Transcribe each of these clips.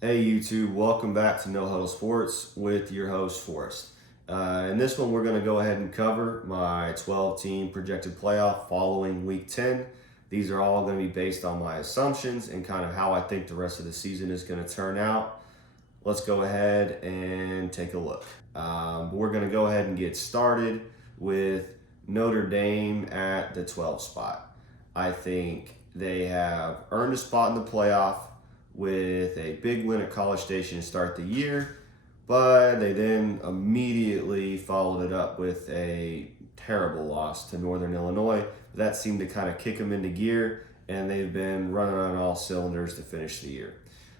Hey YouTube, welcome back to No Huddle Sports with your host Forrest. In this one, we're going to go ahead and cover my 12-team projected playoff following Week 10. These are all going to be based on my assumptions and kind of how I think the rest of the season is going to turn out. Let's go ahead and take a look. We're going to go ahead and get started with Notre Dame at the 12 spot. I think they have earned a spot in the playoff with a big win at College Station to start the year, but they then immediately followed it up with a terrible loss to Northern Illinois. That seemed to kind of kick them into gear, and they've been running on all cylinders to finish the year.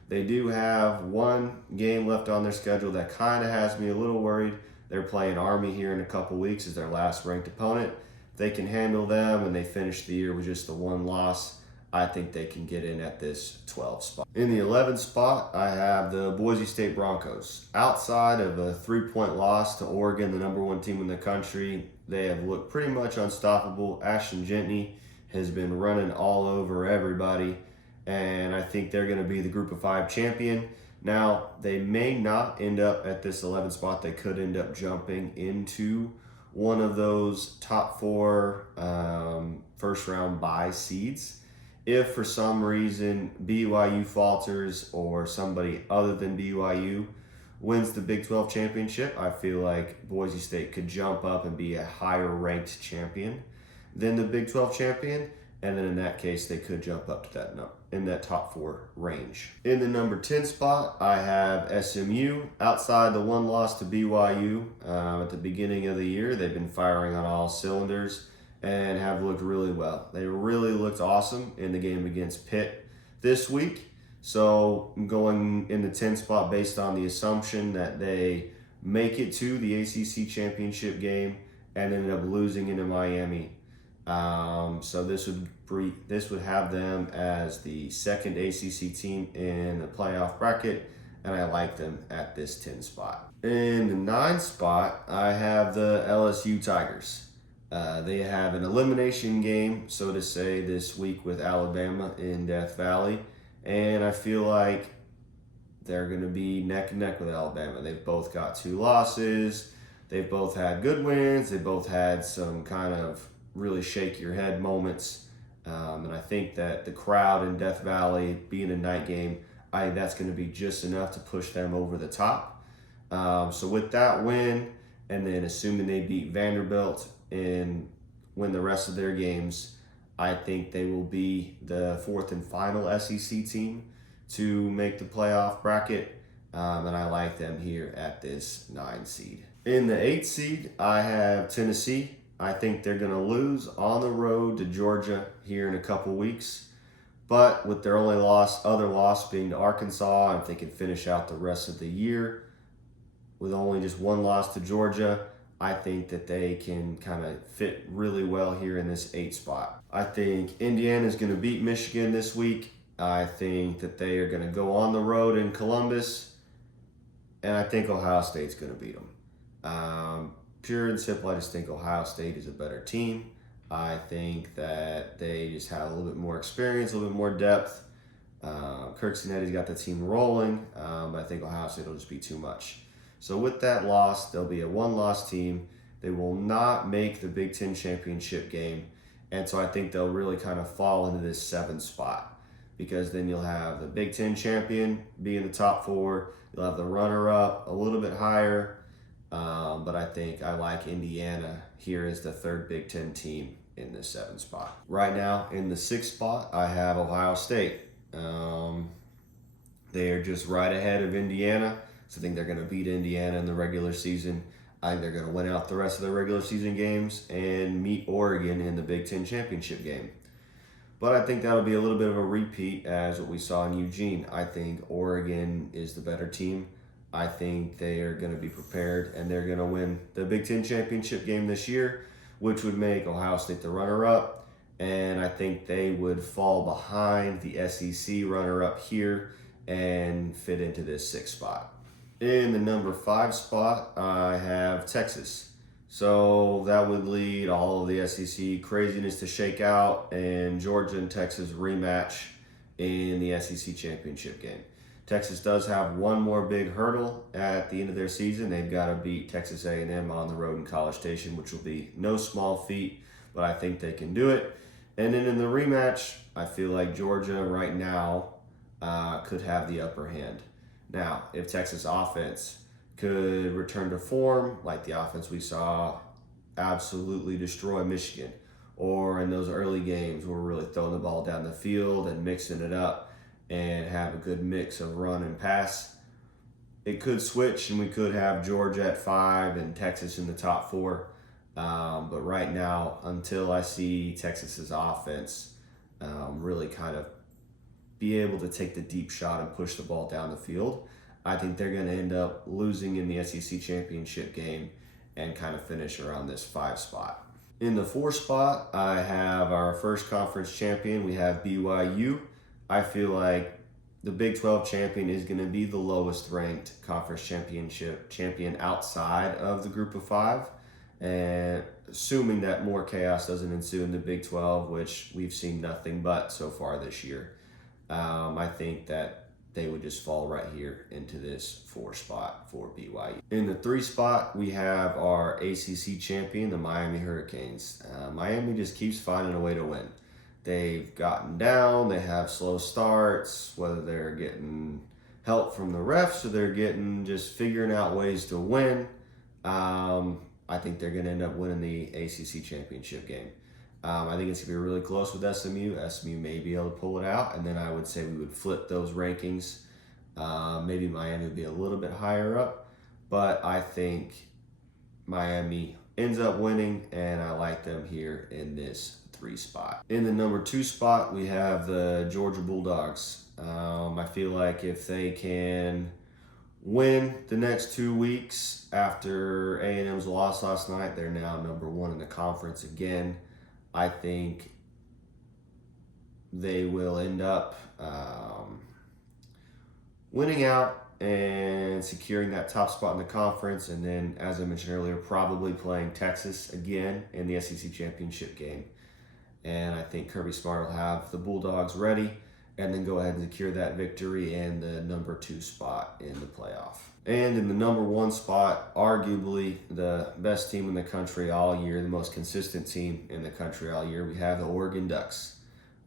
They do have one game left on their schedule that kind of has me a little worried. They're playing Army here in a couple weeks as their last ranked opponent. If they can handle them and they finish the year with just the one loss, I think they can get in at this 12 spot. In the 11th spot, I have the Boise State Broncos. Outside of a 3-point loss to Oregon, the number one team in the country, they have looked pretty much unstoppable. Ashton Gentney has been running all over everybody, and I think they're going to be the Group of 5 champion. Now, they may not end up at this 11th spot. They could end up jumping into one of those top 4 first-round bye seeds. If for some reason BYU falters or somebody other than BYU wins the Big 12 championship, I feel like Boise State could jump up and be a higher ranked champion than the Big 12 champion. And then in that case, they could jump up to that number in that top 4 range. In the number 10 spot, I have SMU. Outside the one loss to BYU at the beginning of the year, they've been firing on all cylinders and have looked really well. They really looked awesome in the game against Pitt this week. So I'm going in the 10th spot based on the assumption that they make it to the ACC championship game and end up losing into Miami. So this would have them as the second ACC team in the playoff bracket, and I like them at this 10 spot. In the 9th spot, I have the LSU Tigers. They have an elimination game, so to say, this week with Alabama in Death Valley, and I feel like they're going to be neck and neck with Alabama. They've both got 2 losses. They've both had good wins. They both had some kind of really shake your head moments, and I think that the crowd in Death Valley being a night game, I think that's going to be just enough to push them over the top. So with that win, and then assuming they beat Vanderbilt and win the rest of their games, I think they will be the 4th and final SEC team to make the playoff bracket, and I like them here at this 9 seed. In the 8th seed, I have Tennessee. I think they're going to lose on the road to Georgia here in a couple weeks, but with their only other loss being to Arkansas, if they can finish out the rest of the year with only just one loss to Georgia, I think that they can kind of fit really well here in this 8 spot. I think Indiana is going to beat Michigan this week. I think that they are going to go on the road in Columbus, and I think Ohio State's going to beat them. Pure and simple, I just think Ohio State is a better team. I think that they just have a little bit more experience, a little bit more depth. Kirk Cinetti's got the team rolling, but I think Ohio State will just be too much. So with that loss, they'll be a 1-loss team. They will not make the Big Ten championship game. And so I think they'll really kind of fall into this 7th spot, because then you'll have the Big Ten champion be in the top 4. You'll have the runner-up a little bit higher. But I think I like Indiana here as the 3rd Big Ten team in the 7th spot. Right now, in the 6th spot, I have Ohio State. They are just right ahead of Indiana. So I think they're going to beat Indiana in the regular season. I think they're going to win out the rest of the regular season games and meet Oregon in the Big Ten championship game. But I think that'll be a little bit of a repeat as what we saw in Eugene. I think Oregon is the better team. I think they are going to be prepared, and they're going to win the Big Ten championship game this year, which would make Ohio State the runner-up. And I think they would fall behind the SEC runner-up here and fit into this 6th spot. In the number 5 spot, I have Texas. So that would lead all of the SEC craziness to shake out and Georgia and Texas rematch in the SEC championship game. Texas does have one more big hurdle at the end of their season. They've got to beat Texas A&M on the road in College Station, which will be no small feat, but I think they can do it. And then in the rematch, I feel like Georgia right now could have the upper hand. Now, if Texas offense could return to form, like the offense we saw absolutely destroy Michigan, or in those early games where we're really throwing the ball down the field and mixing it up, and have a good mix of run and pass, it could switch and we could have Georgia at 5 and Texas in the top 4. But right now, until I see Texas's offense really kind of be able to take the deep shot and push the ball down the field, I think they're going to end up losing in the SEC championship game and kind of finish around this 5 spot. In the 4 spot, I have our first conference champion. We have BYU. I feel like the Big 12 champion is going to be the lowest ranked conference champion outside of the group of 5. And assuming that more chaos doesn't ensue in the Big 12, which we've seen nothing but so far this year, I think that they would just fall right here into this 4 spot for BYU. In the 3 spot, we have our ACC champion, the Miami Hurricanes. Miami just keeps finding a way to win. They've gotten down, they have slow starts, whether they're getting help from the refs or they're getting just figuring out ways to win. I think they're going to end up winning the ACC championship game. I think it's going to be really close with SMU. SMU may be able to pull it out, and then I would say we would flip those rankings. Maybe Miami would be a little bit higher up, but I think Miami ends up winning, and I like them here in this 3 spot. In the number 2 spot, we have the Georgia Bulldogs. I feel like if they can win the next 2 weeks after A&M's loss last night, they're now number 1 in the conference again. I think they will end up winning out and securing that top spot in the conference, and then, as I mentioned earlier, probably playing Texas again in the SEC championship game. And I think Kirby Smart will have the Bulldogs ready and then go ahead and secure that victory and the number 2 spot in the playoff. And in the number 1 spot, arguably the best team in the country all year, the most consistent team in the country all year, we have the Oregon Ducks.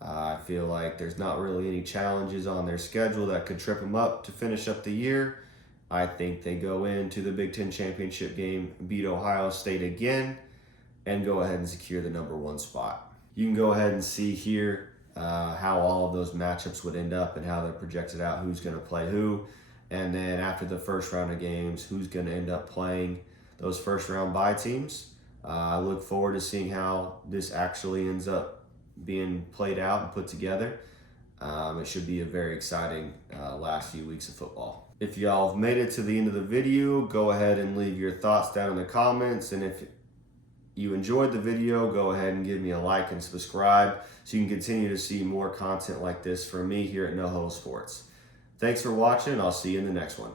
I feel like there's not really any challenges on their schedule that could trip them up to finish up the year. I think they go into the Big Ten championship game, beat Ohio State again, and go ahead and secure the number 1 spot. You can go ahead and see here how all of those matchups would end up and how they're projected out, who's going to play who. And then after the first round of games, who's going to end up playing those first round bye teams. I look forward to seeing how this actually ends up being played out and put together. It should be a very exciting last few weeks of football. If y'all have made it to the end of the video, go ahead and leave your thoughts down in the comments. And if you enjoyed the video, go ahead and give me a like and subscribe so you can continue to see more content like this from me here at No Huddle Sports. Thanks for watching. I'll see you in the next one.